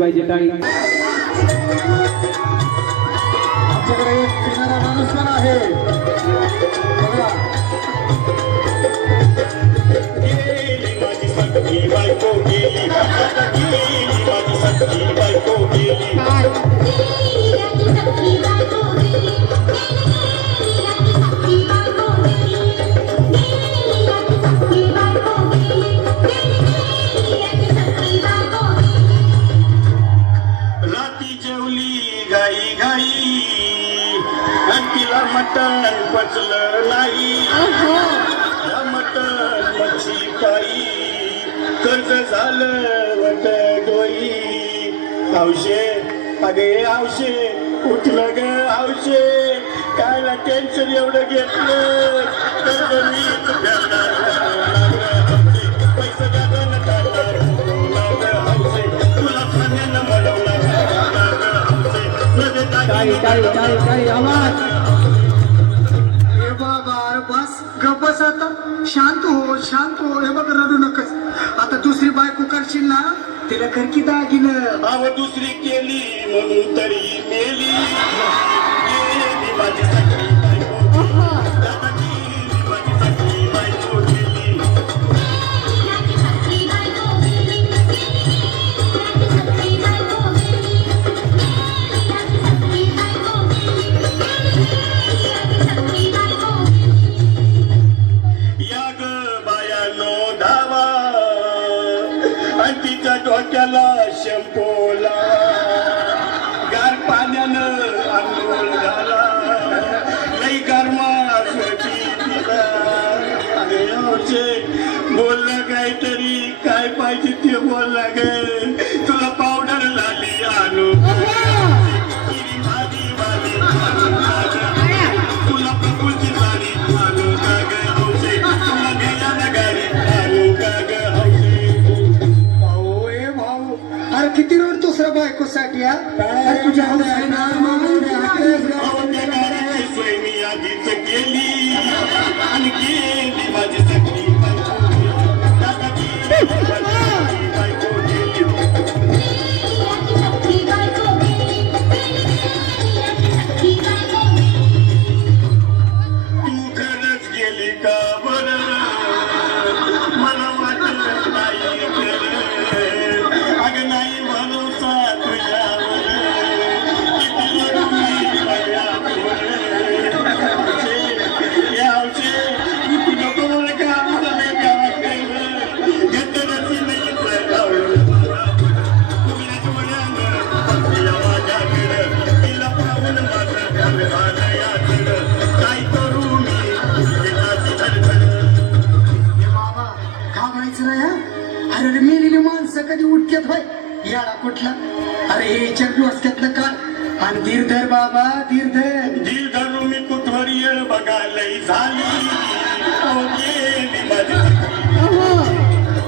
पाहिजे टाळी. आमच्याकडे एक किनारा माणूस पण आहे बघा. गेली माझी सखी बायको गेली, गेली माझी सखी बायको गेली. राती जेवली गाई गाई, तिला मटण पचलं नाही. या मटण मच्छी पायी कर्ज झालं वट डोई. हौशे अगे हौशे उठलं ग हौशे, कायला टेन्शन एवढं घेतलं कर्ज मीच फेडणार. पैसे द्यायला काढणार हौशे, तुला खाण्यानं म्हणवणार टाळी टाळी टाळी टाळी आवाज. ए बाबा अरे बस गप बस आता, शांत हो शांत हो. हे बघ रडू नकच. आता दुसरी बायको करशील ना तिला कर की दागिनं. अव दुसरी केली म्हणून तरी मेली. गेली माझी सखी बायको गेली, माझी सखी बायको गेली. या ग बायानो धावा, आणि तिच्या डोक्याला शंपोला गार पाण्यानं आंघोळ घाला. लई गरमास होती तिला. अरे हौशे बोललं काहीतरी, काय पाहिजे ते बोलला ग. तुला पावडर लाली आणू, भाजी वाली आणू का ग. तुला प्रकृती साडी आणू का ग हौशे, तुला गेल्या ना गाडी आणू का ग हौशे. भाऊ ए भाऊ अरे किती रोड दुसऱ्या बायकोसाठी हा? अरे तुझ्या हौस आहे ना म्हणून मी हाकलेच ग. अहो त्या गाडीची सोय मी आधीच केली, आणि गेली माझी सखी बायको गेली. दादा गेली माझी सखी बायको गेली. तू खरंच गेली का बरं, मला वाटत नाही खरं. अगं नाही भरोसा तुझ्यावर, किती रडू मी माझ्यावर. या हौशे तू नको बोल का मला नाही गावात गेलं. घेतलंच नाही लावलं मला. तुम्ही त्याच्यामुळे अंग या माझ्याकडं, तिला पाहून माझं घर आलं याकडं. काय करू मी एकाची धडधड. ए बाबा घाबरायचं नाही हा. अरे रे मेलेली माणसं कधी उठक्यात होय याडा कुठला. अरे हे चक डोसक्यातलं काढ आणि धीर धर बाबा धीर धर. दिल धरून मी कुठवर येळ बघायला झाली. ओ गेली माझी सखी,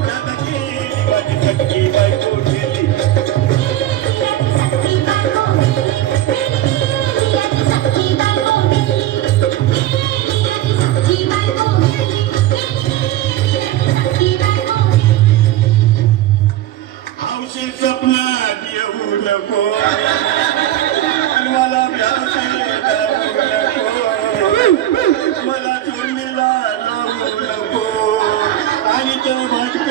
दादा गेली माझी सखी बायको गेली. हौशे स्वप्नात येऊ नको, आणि मला भ्यावते जाऊ नको. मला चोरणीला लावू नको, आणि तो भटकत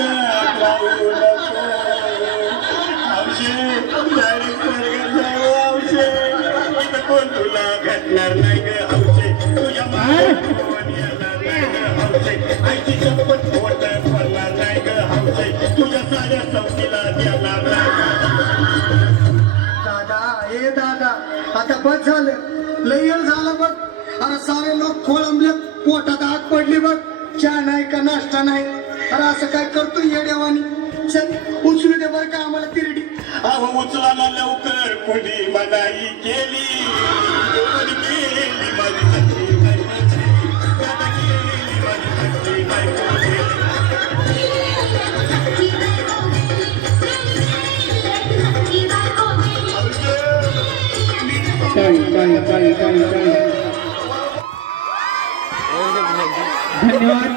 राहू नको. हौशे डायरेक्ट स्वर्गात जाऊ हौशे, इथं कोण तुला घटणार नाही ग हौशे. तुझ्या मागे कोण येणार नाही ग हौशे. आईची शपथ खोट पडणार नाही ग हौशे. तुझ्या साऱ्या चौकीला देणार नाही. दादा ए दादा आता बस झालं लय वेळ झाला बघ. अरे सारे लोक खोळंबले, पोटात आग पडली बघ. चहा नाही का नाश्ता नाही. अरे असं काय करतो येड्यावानी. चल उचलू दे बरं का आम्हाला तिरडी. अहो उचलाला लवकर कुणी मनाई केली. पण गेली माझी सखी बायको गेली. दादा गेली माझी सखी बायको गेली. टाळी टाळी टाळी टाळी टाळी. धन्यवाद.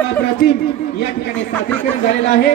अप्रतिम या ठिकाणी सादरीकरण झालेलं आहे.